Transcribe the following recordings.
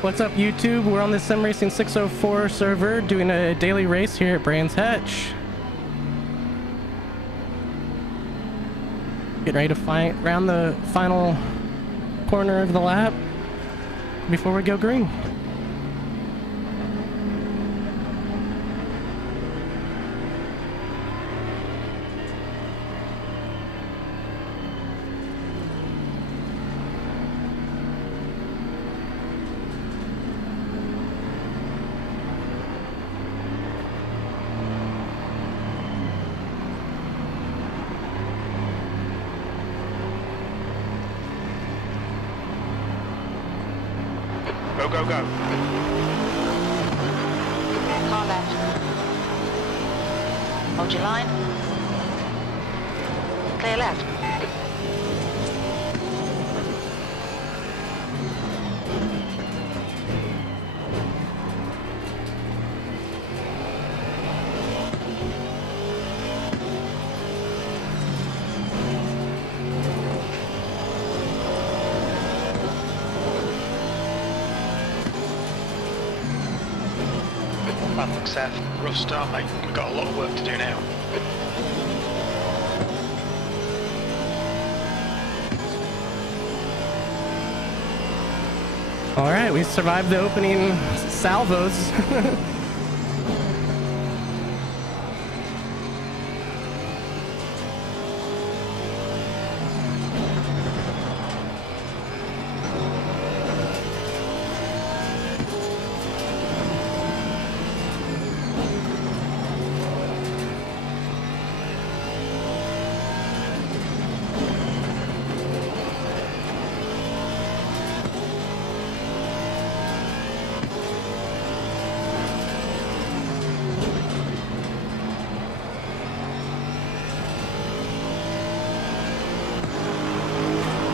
What's up, YouTube? We're on the SimRacing604 server doing a daily race here at Brands Hatch. Getting ready to round the final corner of the lap before we go green. Go, go, go. Car left. Hold your line. Clear left. Bad luck, Seth. Rough start, mate. We've got a lot of work to do now. Alright, we survived the opening salvos.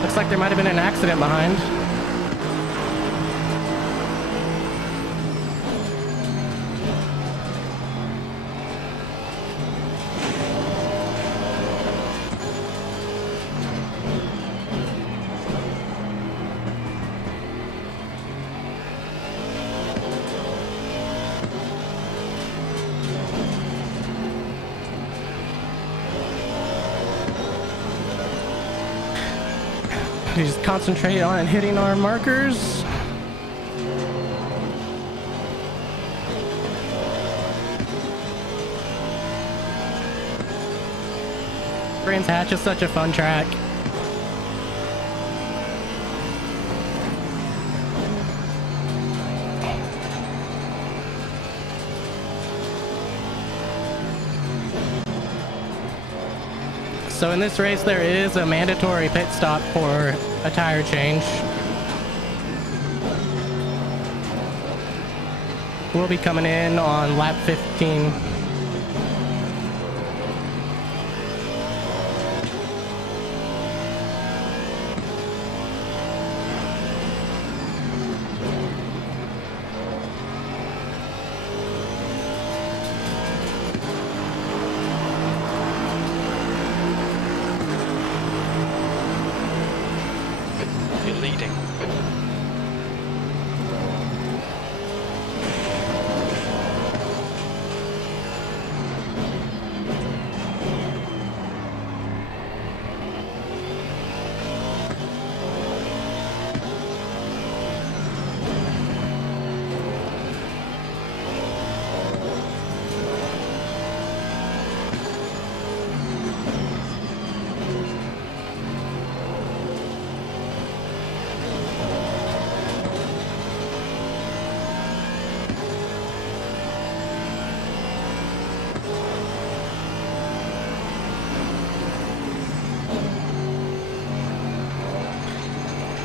Looks like there might have been an accident behind. We just concentrate on hitting our markers. Brands Hatch is such a fun track. So in this race, there is a mandatory pit stop for a tire change. We'll be coming in on lap 15. Leading.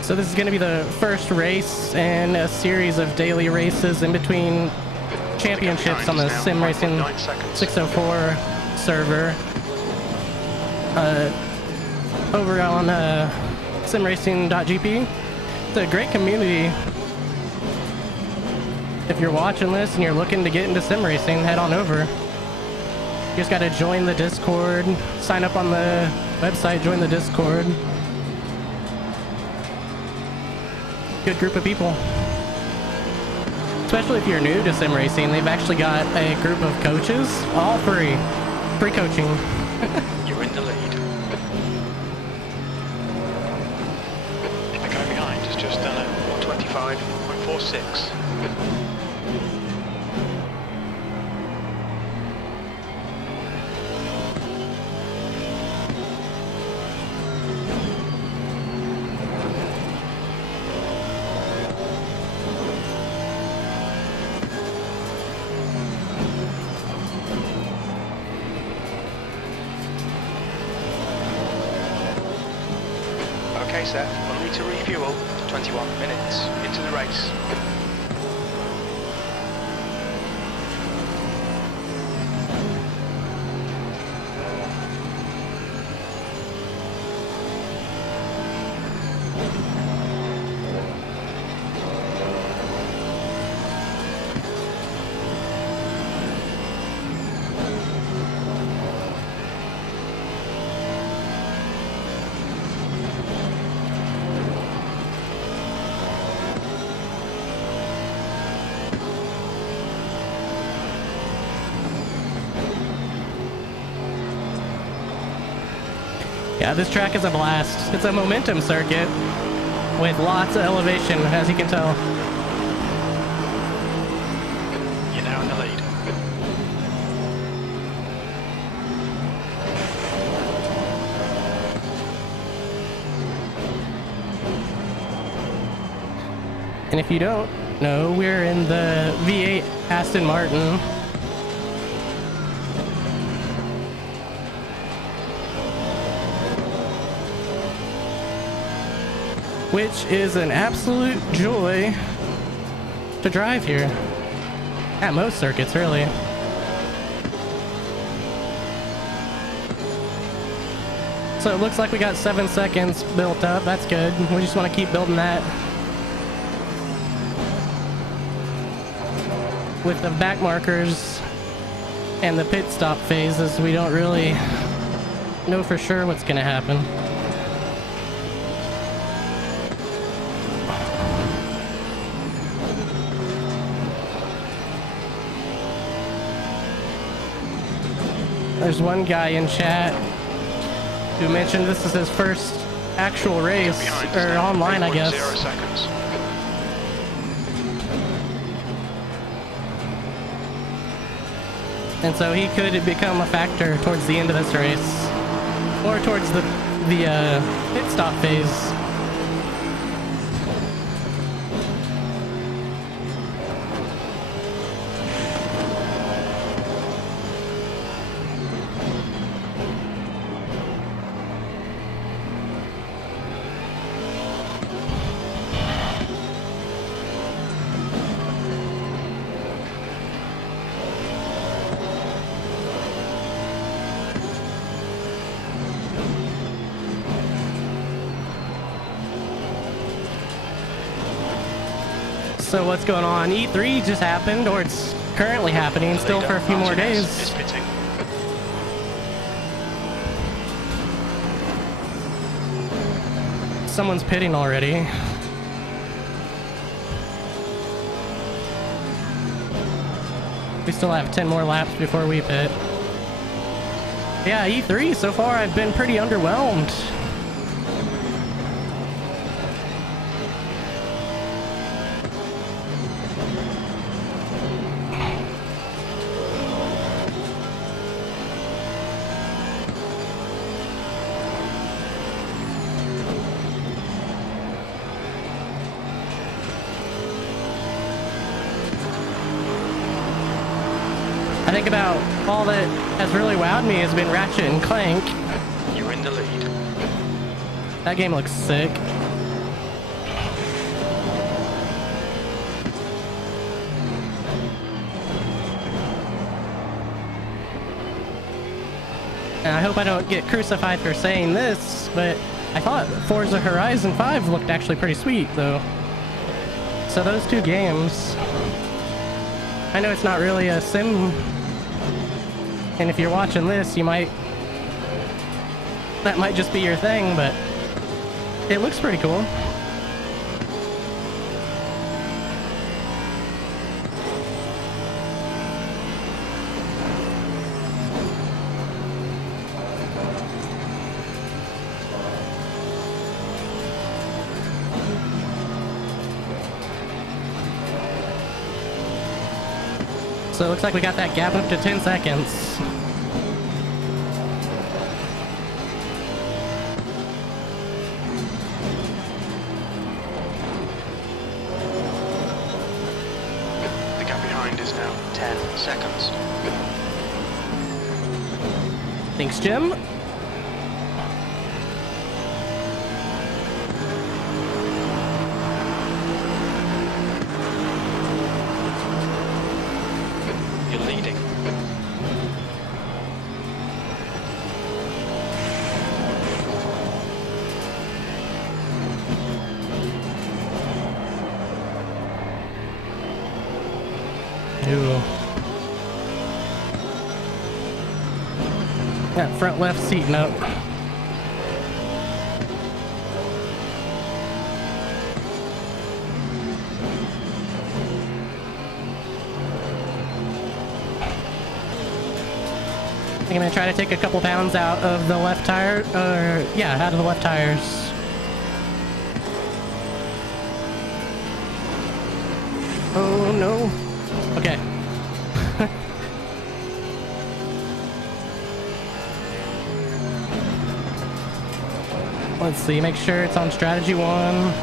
So this is going to be the first race in a series of daily races in between championships on the SimRacing604 server. Over on simracing.gp. It's a great community. If you're watching this and you're looking to get into sim racing, head on over. You just got to join the Discord, sign up on the website, join the Discord. Good group of people. especially if you're new to sim racing, they've actually got a group of coaches, all free coaching. You're in the lead. The guy behind has just done a 125.46. Okay, Seth, we'll need to refuel. 21 minutes into the race. Yeah, this track is a blast. It's a momentum circuit with lots of elevation, as you can tell. You're now in the lead. And if you don't know, we're in the V8 Aston Martin. Which is an absolute joy to drive here. At most circuits, really. So it looks like we got 7 seconds built up. That's good. We just want to keep building that. With the back markers and the pit stop phases, we don't really know for sure what's going to happen. There's one guy in chat who mentioned this is his first actual race, or online, I guess. 0 seconds. And so he could become a factor towards the end of this race, or towards the pit stop phase. So what's going on? E3 just happened, or it's currently happening, still for a few more days. Is fitting. Someone's pitting already. We still have 10 more laps before we pit. Yeah, E3 so far I've been pretty underwhelmed. I think about all that has really wowed me has been Ratchet and Clank. You're in the lead. That game looks sick. And I hope I don't get crucified for saying this, but I thought Forza Horizon 5 looked actually pretty sweet, though. So those two games, I know it's not really a sim, and if you're watching this, that might just be your thing, but it looks pretty cool. So it looks like we got that gap up to 10 seconds. The gap behind is now 10 seconds. Thanks, Jim. You're leading. Ooh. That front left seat note. I'm gonna try to take a couple pounds out of the left tire, out of the left tires. Oh no. Okay. Let's see, make sure it's on strategy 1.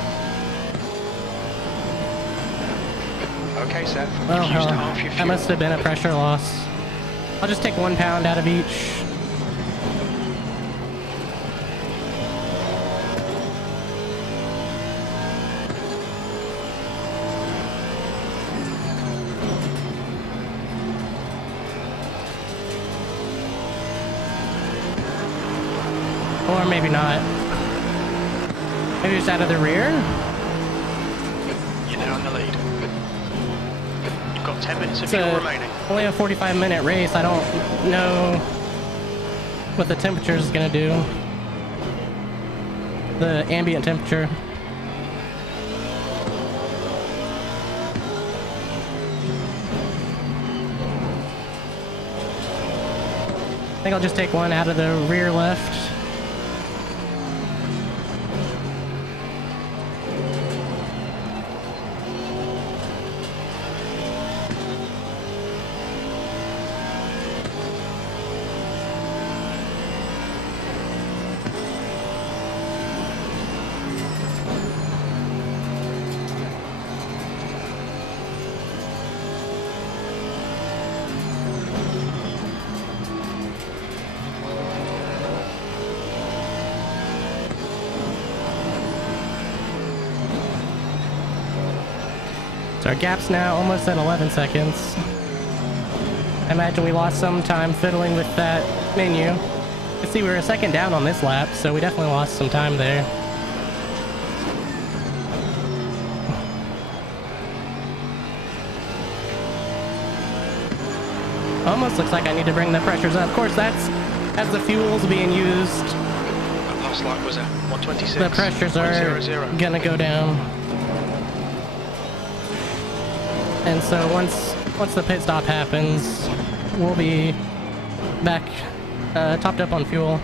Okay, Seth. Oh, You've used hell. half your That fuel. must have been a pressure loss. I'll just take 1 pound out of each. Or maybe not. Maybe just out of the rear? You're now in the lead. You've got 10 minutes of It's fuel remaining. only a 45-minute race. I don't know what the temperature is going to do. The ambient temperature. I think I'll just take 1 out of the rear left. So our gap's now almost at 11 seconds. I imagine we lost some time fiddling with that menu. You can see we were a second down on this lap, so we definitely lost some time there. Almost looks like I need to bring the pressures up. Of course, that's as the fuel's being used. That last lap was at 126. The pressures are gonna go down. And so once the pit stop happens, we'll be back topped up on fuel.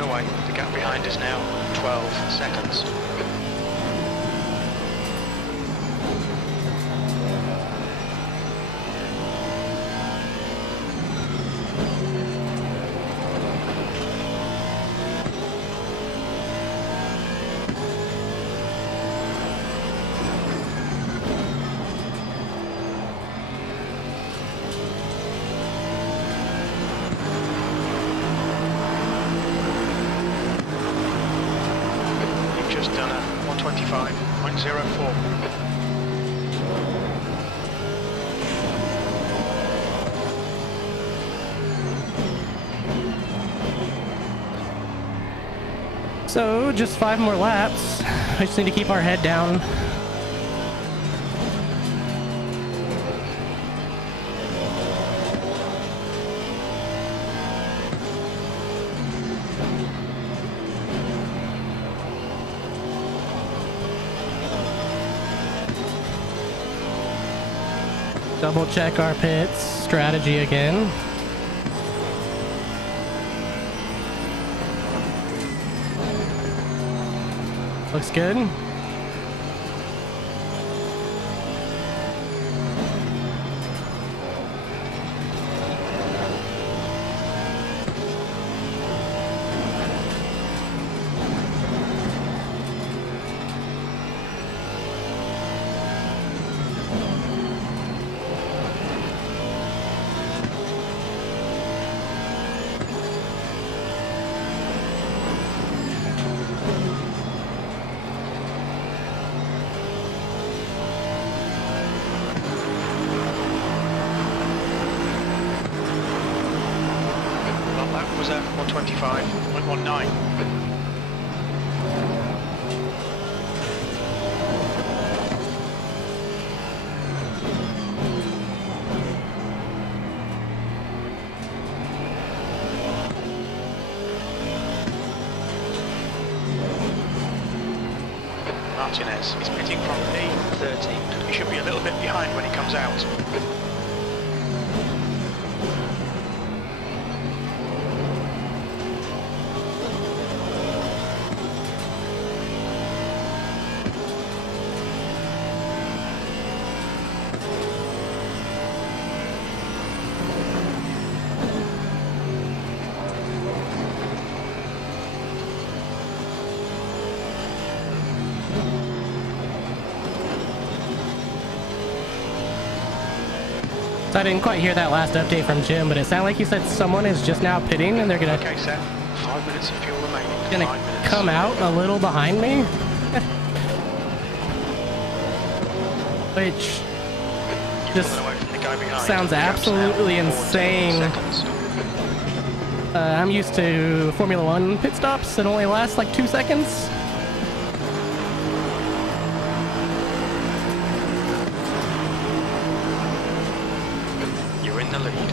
Away. The gap behind is now 12 seconds. Just done a 125.04. So just 5 more laps. I just need to keep our head down. Double check our pits strategy again. Looks good. Was at 125.19. Martinez is pitting from P13. He should be a little bit behind when he comes out. So I didn't quite hear that last update from Jim, but it sounded like he said someone is just now pitting and they're gonna Okay, Seth. 5 minutes of fuel remaining. gonna 5 minutes. come out a little behind me. Which You're just pulling away from the guy behind. sounds The gap's absolutely now 14 insane. seconds. I'm used to Formula 1 pit stops that only last like 2 seconds. You're in the lead.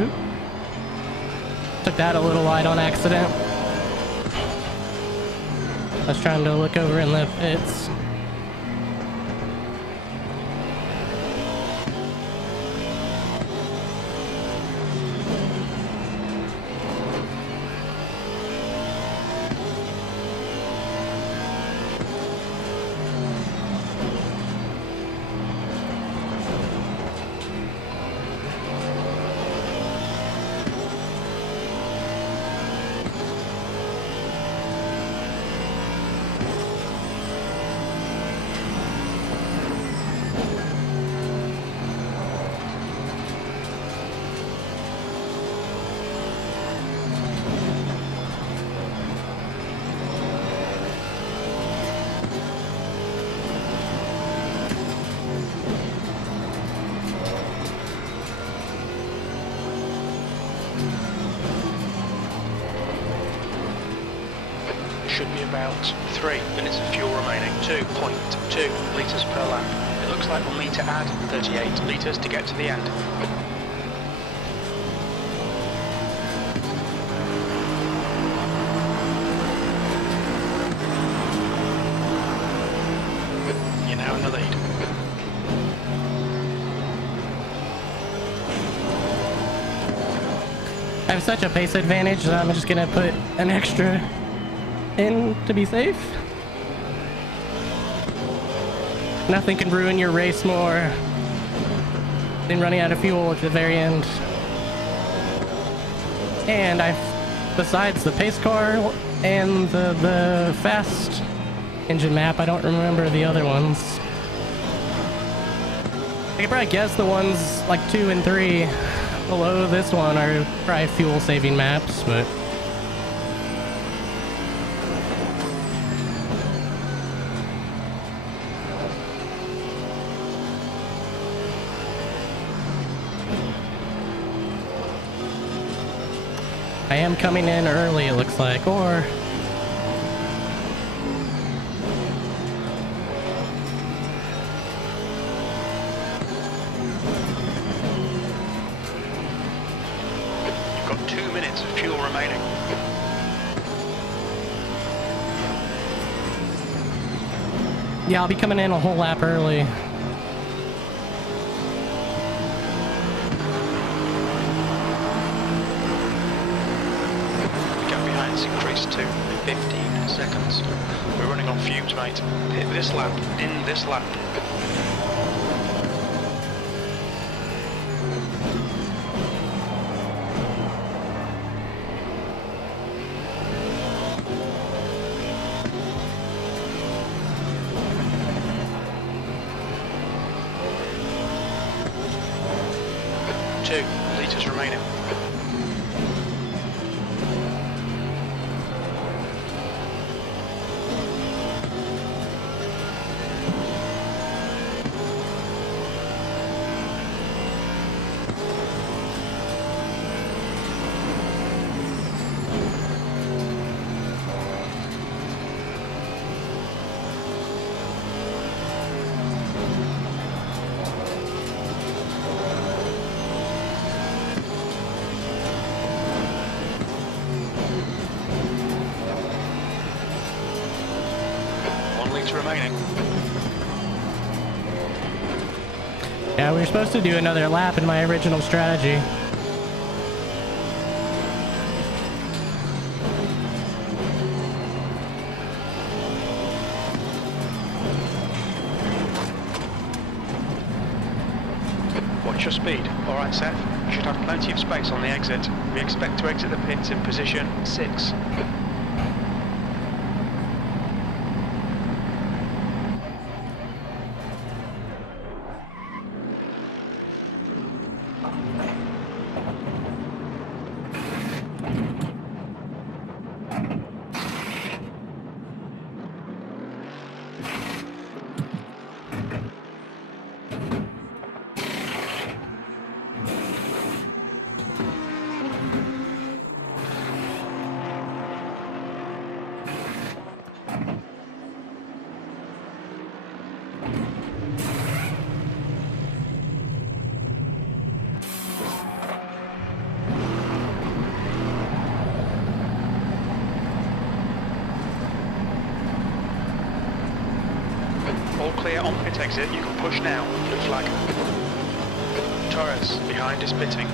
Oop. Took that a little wide on accident. I was trying to look over in the pits. Should be about 3 minutes of fuel remaining. 2.2 litres per lap. It looks like we'll need to add 38 litres to get to the end. You're now in the lead. I have such a pace advantage that I'm just gonna put an extra in to be safe. Nothing can ruin your race more than running out of fuel at the very end. And besides the pace car and the fast engine map, I don't remember the other ones. I could probably guess the ones like 2 and 3 below this one are probably fuel saving maps, but I am coming in early, it looks like, or... You've got 2 minutes of fuel remaining. Yeah, I'll be coming in a whole lap early. Increase to 15 seconds. We're running on fumes, mate. Hit this lap, in this lap. Two litres remaining. Remaining. Yeah, we were supposed to do another lap in my original strategy. Watch your speed. Alright, Seth. You should have plenty of space on the exit. We expect to exit the pits in position 6. Clear on pit exit, you can push now. Blue flag. Torres, behind is pitting.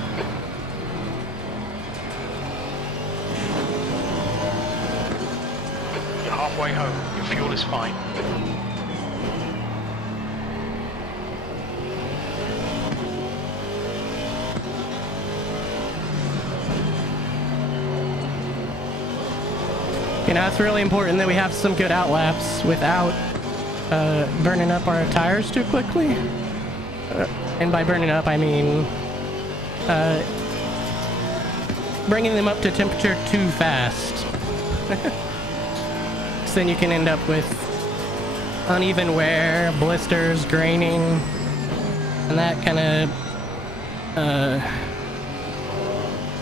You're halfway home, your fuel is fine. You know, it's really important that we have some good outlaps without burning up our tires too quickly. And by burning up, I mean bringing them up to temperature too fast. So then you can end up with uneven wear, blisters, graining, and that kind of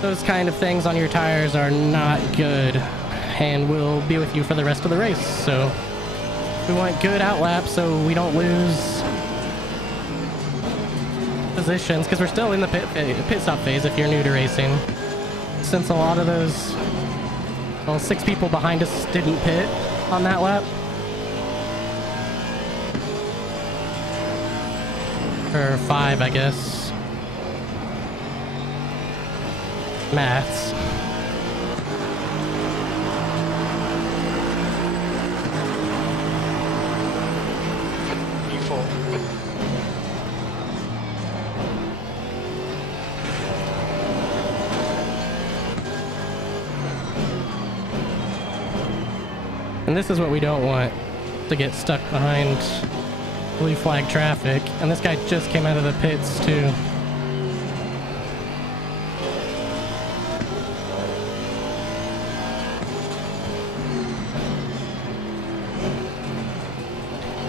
those kind of things on your tires are not good and will be with you for the rest of the race. So we want good outlap so we don't lose positions, because we're still in the pit stop phase if you're new to racing. Since a lot of those, well, 6 people behind us didn't pit on that lap. Or 5, I guess. Maths. And this is what we don't want, to get stuck behind blue flag traffic. And this guy just came out of the pits too.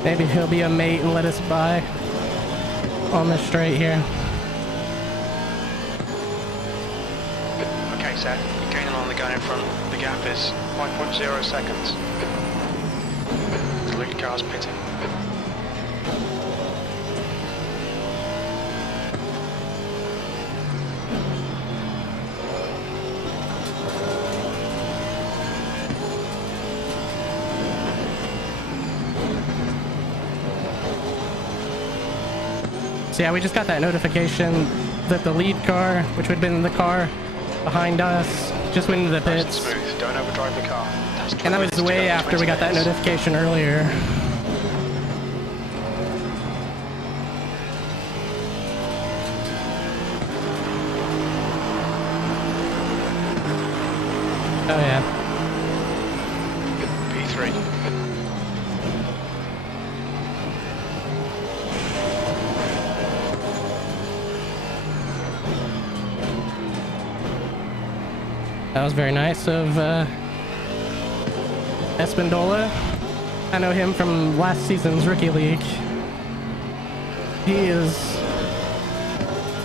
Maybe he'll be a mate and let us by on the straight here. Okay, reset. You're gaining on the guy in front. The gap is 5.0 seconds. The lead car's pitting. So yeah, we just got that notification that the lead car, which would have been the car behind us, just went into the Nice and pits. smooth. Don't overdrive the car. That's 20 And that was minutes to way go, after 20 we got that minutes. notification earlier. Oh yeah. P3. That was very nice of Espindola. I know him from last season's Rookie League. He is...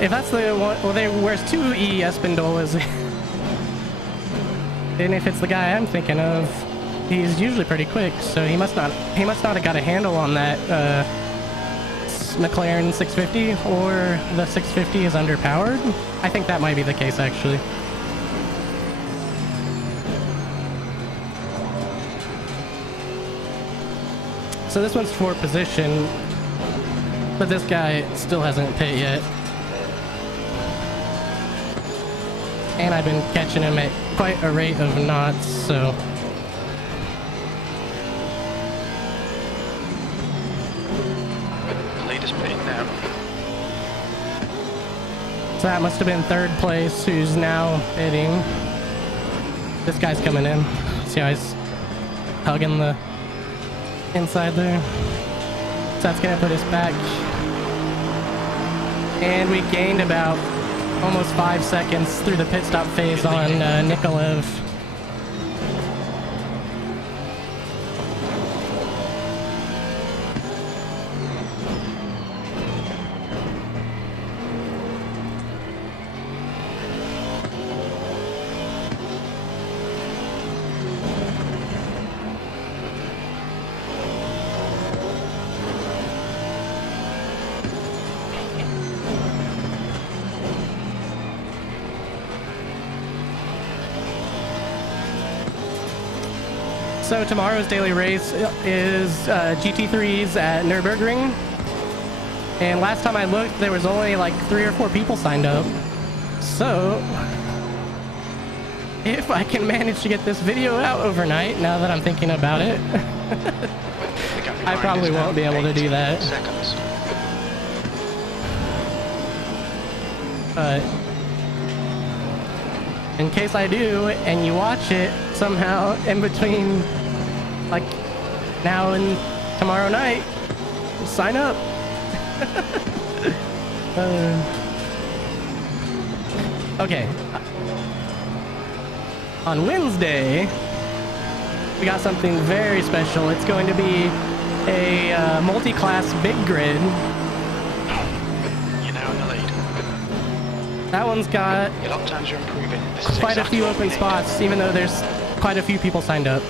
If that's the one... Well, there's two E Espindolas. And if it's the guy I'm thinking of, he's usually pretty quick, so he must not have got a handle on that McLaren 650, or the 650 is underpowered. I think that might be the case, actually. So this one's for position, but this guy still hasn't pit yet. And I've been catching him at quite a rate of knots, so... The leader's pitting now. So that must have been third place, who's now pitting. This guy's coming in. See how he's hugging the inside there? So that's gonna put us back. And we gained about almost 5 seconds through the pit stop phase on Nikolaev. So tomorrow's daily race is GT3s at Nürburgring. And last time I looked, there was only like 3 or 4 people signed up. So if I can manage to get this video out overnight, now that I'm thinking about it, I probably won't be able to do that. Seconds. But in case I do, and you watch it somehow in between, like now and tomorrow night, sign up. Okay. On Wednesday, we got something very special. It's going to be a multi-class big grid. You're now in the lead. That one's got Your lap times are improving. This is quite a exactly few what we open need. spots, even though there's quite a few people signed up.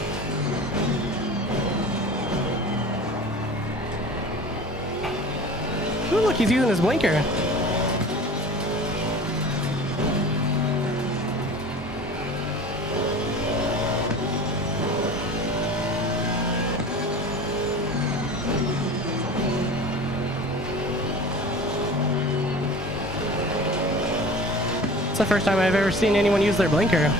Ooh, look, he's using his blinker. It's the first time I've ever seen anyone use their blinker.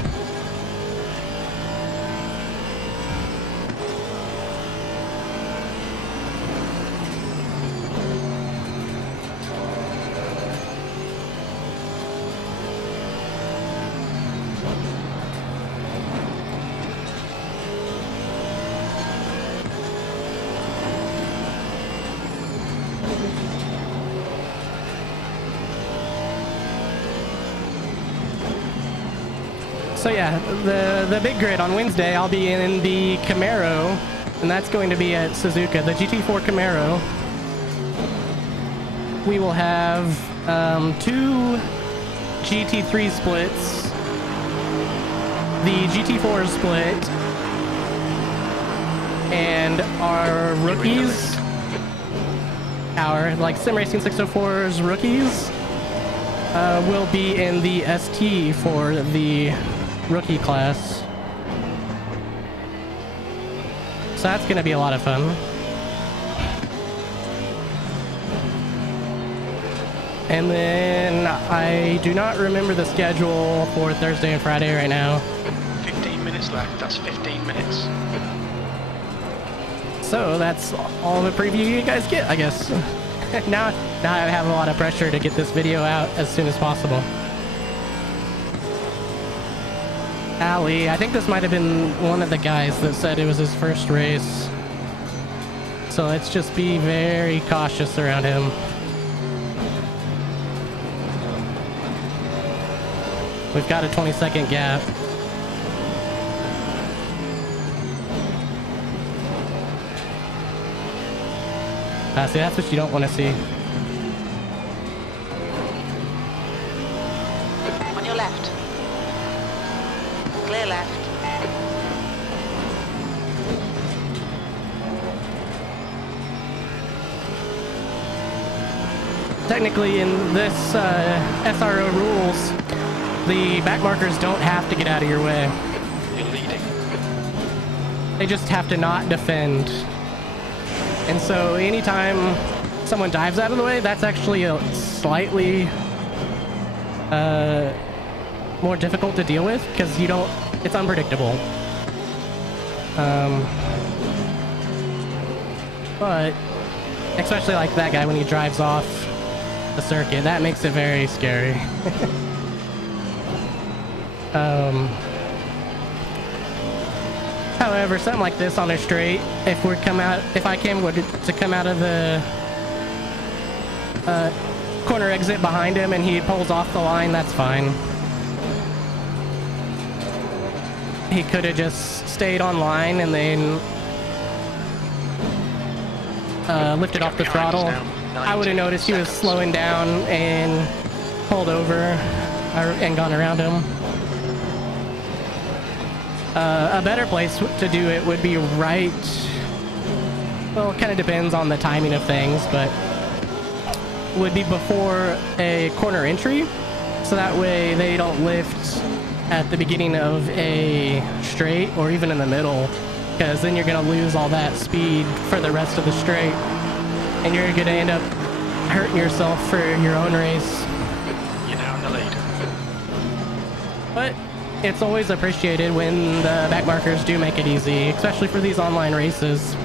So yeah, the big grid on Wednesday, I'll be in the Camaro, and that's going to be at Suzuka, the GT4 Camaro. We will have 2 GT3 splits the GT4 split, and our rookies, like SimRacing604's rookies, will be in the ST for the rookie class. So that's going to be a lot of fun. And then I do not remember the schedule for Thursday and Friday right now. 15 minutes left. That's 15 minutes. So that's all the preview you guys get, I guess. now I have a lot of pressure to get this video out as soon as possible. Ali, I think this might have been one of the guys that said it was his first race. So let's just be very cautious around him. We've got a 20-second gap. See, that's what you don't want to see. On your left. Clear left. Technically, in this SRO rules, the back markers don't have to get out of your way. You're leading. They just have to not defend. And so anytime someone dives out of the way, that's actually a slightly more difficult to deal with because you don't, it's unpredictable. But especially like that guy when he drives off the circuit, that makes it very scary. However, something like this on a straight, if I came to come out of the corner exit behind him and he pulls off the line, that's fine. He could have just stayed on line and then lifted off the throttle. I would have noticed he was slowing down and pulled over and gone around him. A better place to do it would be right, well, it kind of depends on the timing of things, but would be before a corner entry, so that way they don't lift at the beginning of a straight or even in the middle, because then you're going to lose all that speed for the rest of the straight, and you're going to end up hurting yourself for your own race. You're now in the lead. But it's always appreciated when the back markers do make it easy, especially for these online races.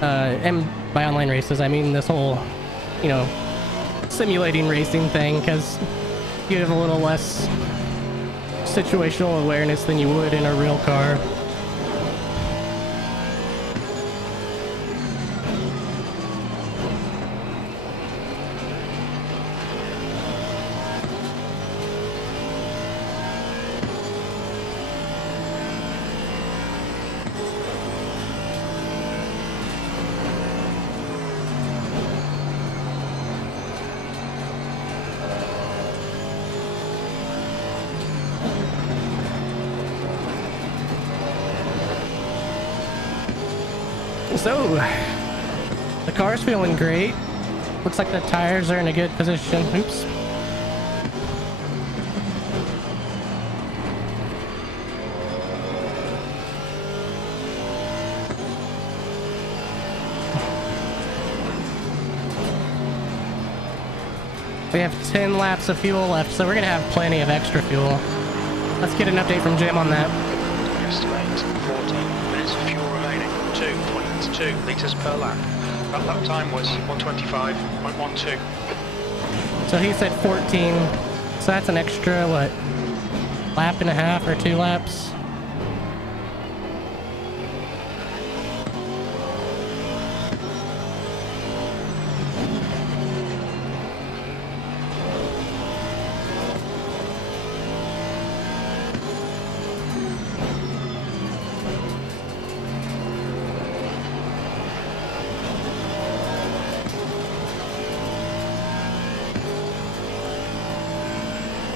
And by online races, I mean this whole, you know, simulating racing thing, because you have a little less situational awareness than you would in a real car. So, the car's feeling great. Looks like the tires are in a good position. Oops. We have 10 laps of fuel left, so we're going to have plenty of extra fuel. Let's get an update from Jim on that. Estimate 14 minutes of fuel remaining. 2.2 litres per lap. That lap time was 125.12. So he said 14. So that's an extra, what, lap and a half or 2 laps?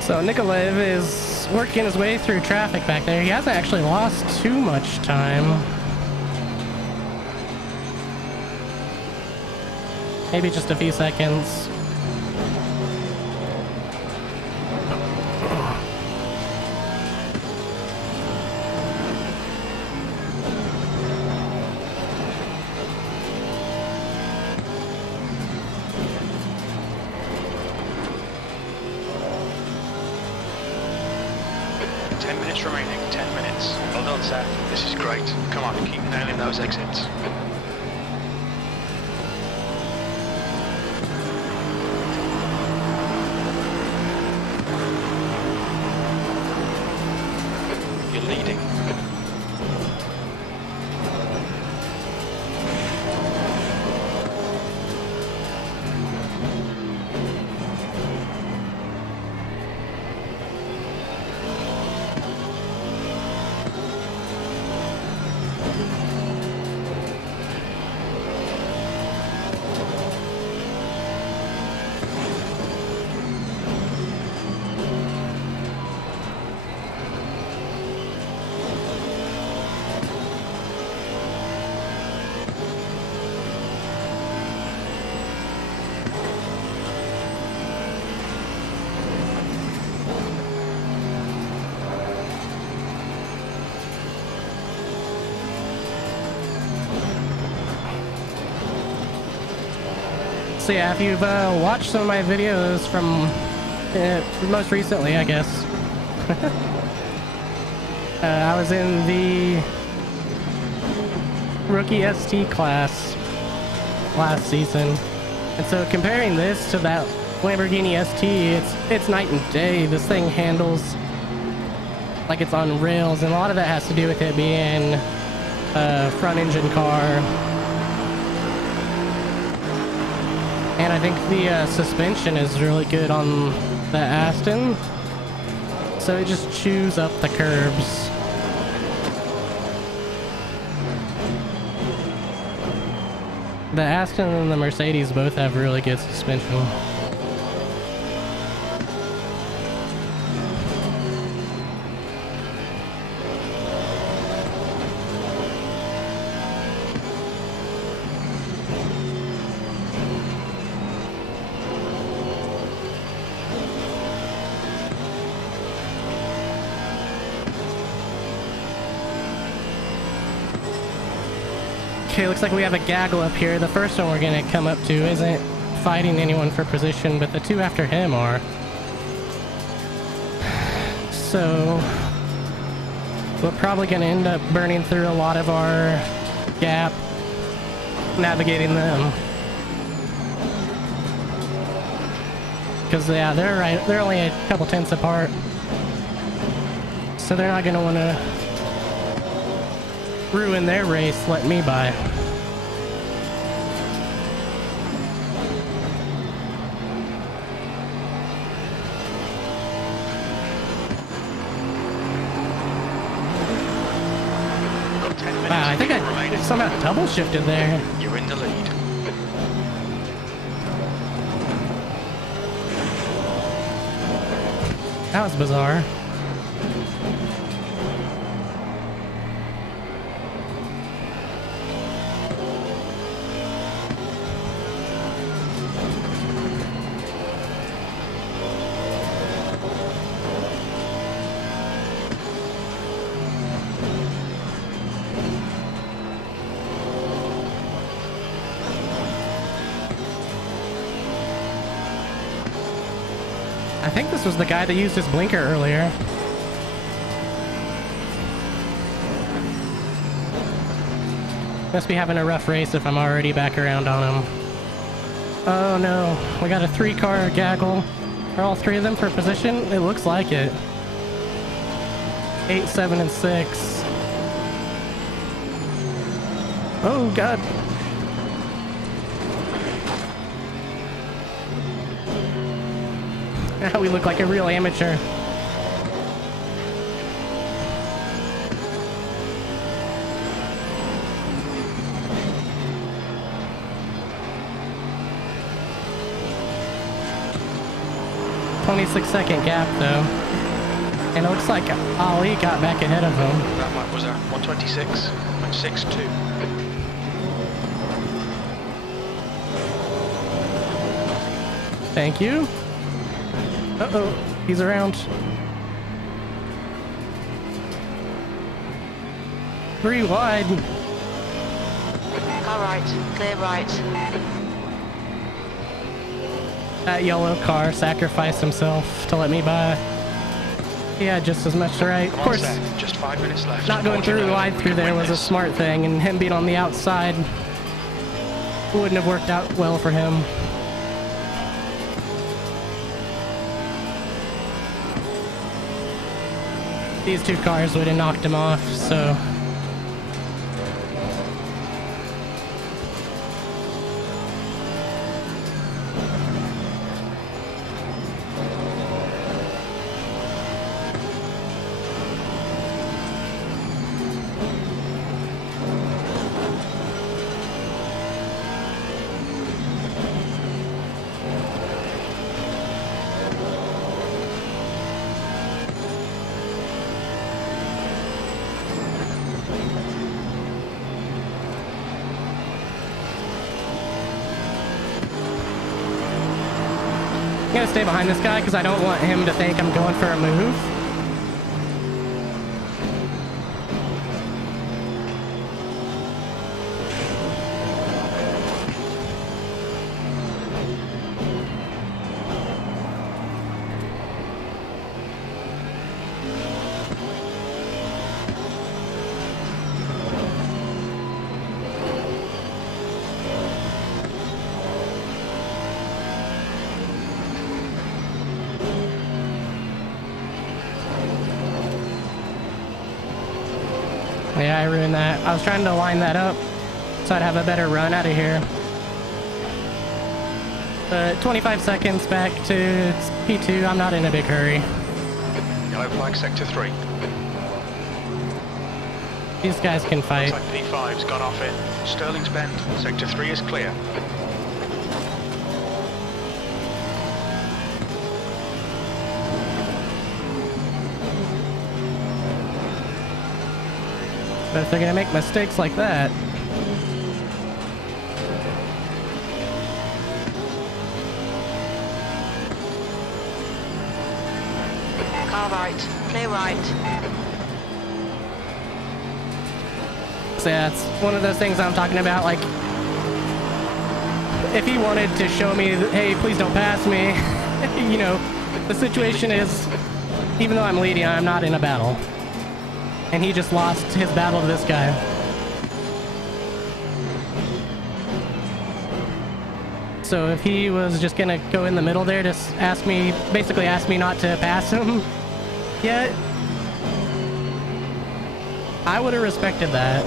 So Nikolaev is He's working his way through traffic back there. He hasn't actually lost too much time. Maybe just a few seconds. Remaining 10 minutes. Well done, Seth. This is great. Come on, keep nailing those exits. You're leading. So yeah, if you've watched some of my videos from most recently, I guess, I was in the rookie ST class last season, and so comparing this to that Lamborghini ST, it's night and day. This thing handles like it's on rails, and a lot of that has to do with it being a front engine car. And I think the suspension is really good on the Aston, so it just chews up the curbs. The Aston and the Mercedes both have really good suspension. Okay, looks like we have a gaggle up here. The first one we're gonna come up to isn't fighting anyone for position, but the two after him are. So we're probably gonna end up burning through a lot of our gap navigating them. Because yeah, they're only a couple tenths apart. So they're not gonna wanna ruin their race letting me by. Wow, I think I somehow double shifted there. You're in the lead. That was bizarre. I think this was the guy that used his blinker earlier. Must be having a rough race if I'm already back around on him. Oh no, we got a 3-car gaggle. Are all 3 of them for position? It looks like it. 8, 7, and 6. Oh god. Now we look like a real amateur. .26-second gap though. And it looks like Ali got back ahead of him. That lap was at 126.62. Thank you. Uh-oh, he's around. 3 wide. Car right, clear right. That yellow car sacrificed himself to let me by. He had just as much to right. Of course, Seth, just 5 minutes left. not going through wide through there was a smart thing, and him being on the outside wouldn't have worked out well for him. These 2 cars would have knocked him off, so... I'm gonna stay behind this guy because I don't want him to think I'm going for a move. Yeah, I ruined that. I was trying to line that up so I'd have a better run out of here. 25 seconds back to P2. I'm not in a big hurry. Yellow flag, sector 3. These guys can fight. Looks like P5's gone off in Sterling's Bend. Sector 3 is clear. But if they're gonna make mistakes like that, Car right, clear right. so yeah, it's one of those things I'm talking about. Like, if he wanted to show me, hey, please don't pass me, you know, the situation is, even though I'm leading, I'm not in a battle. And he just lost his battle to this guy. So if he was just gonna go in the middle there, just basically ask me not to pass him yet, I would have respected that.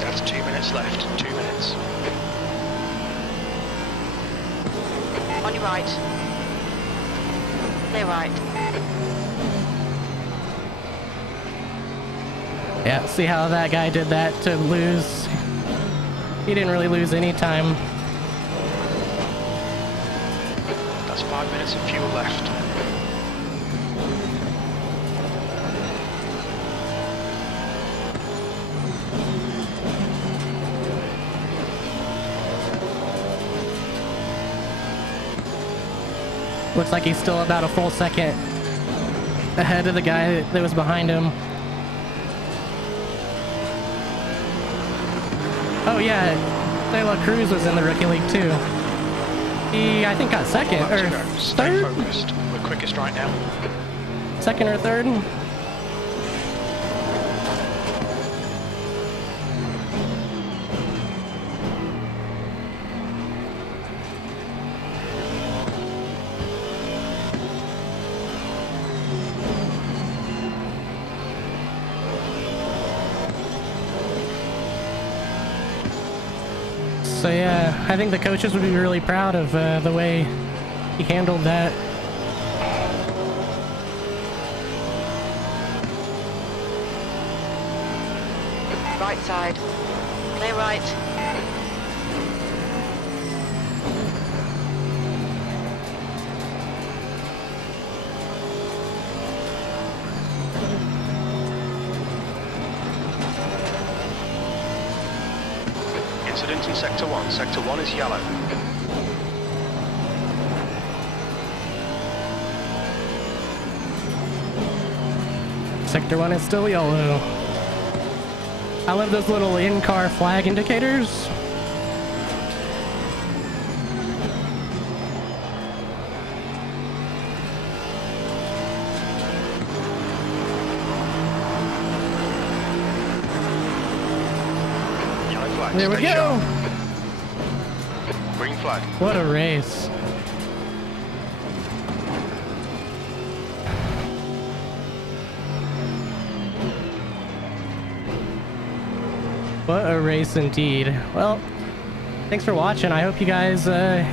That's 2 minutes left. 2 minutes. On your right. Clear right. Yeah, see how that guy did that to lose? He didn't really lose any time. That's 5 minutes of fuel left. Looks like he's still about a full second ahead of the guy that was behind him. Oh yeah, De La Cruz was in the Rookie League too. He, I think, got second or Stay third? focused. We're quickest right now. Second or third? So yeah, I think the coaches would be really proud of the way he handled that. right side. Clear right. Incident in Sector 1. Sector 1 is yellow. Sector 1 is still yellow. I love those little in-car flag indicators. Yellow flag. There we Stay go. sharp. Green flag. What a race. What a race indeed. Well, thanks for watching. I hope you guys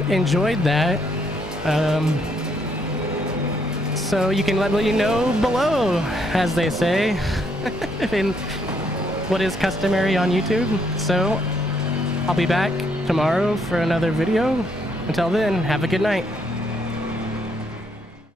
enjoyed that. So you can let me know below, as they say, in what is customary on YouTube. So I'll be back tomorrow for another video. Until then, have a good night.